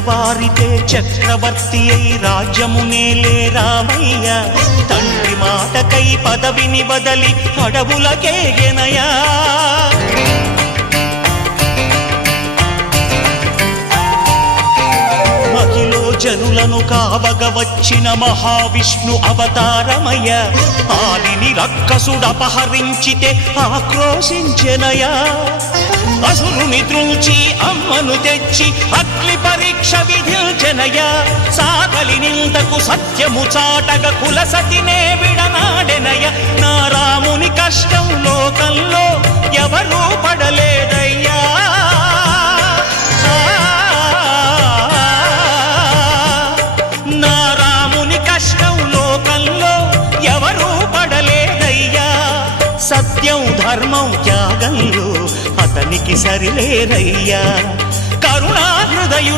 వారితే చక్రవర్తి అయి రాజ్యమునేలే రామయ్య తండ్రి మాటకై పదవిని బదలి అడవులకేగెనయా మహిలో జనులను కావగ వచ్చిన మహావిష్ణు అవతారమయ్య ఆలిని రక్కసుడపహరించితే ఆక్రోశించెనయా అసురుని త్రుంచి అమ్మను తెచ్చి అగ్ని పరీక్ష విధించెనయా సాగలి నిందకు సత్యము చాటగ కులసతినే విడనాడెనయ నా రాముని కష్టం లోకంలో ఎవరూ పడలేదయ్యా నా రాముని కష్టం లోకంలో ఎవరూ పడలేదయ్యా సత్యం ధర్మం త్యాగంలో అతనికి సరిలేరయ్యా కరుణా హృదయుడు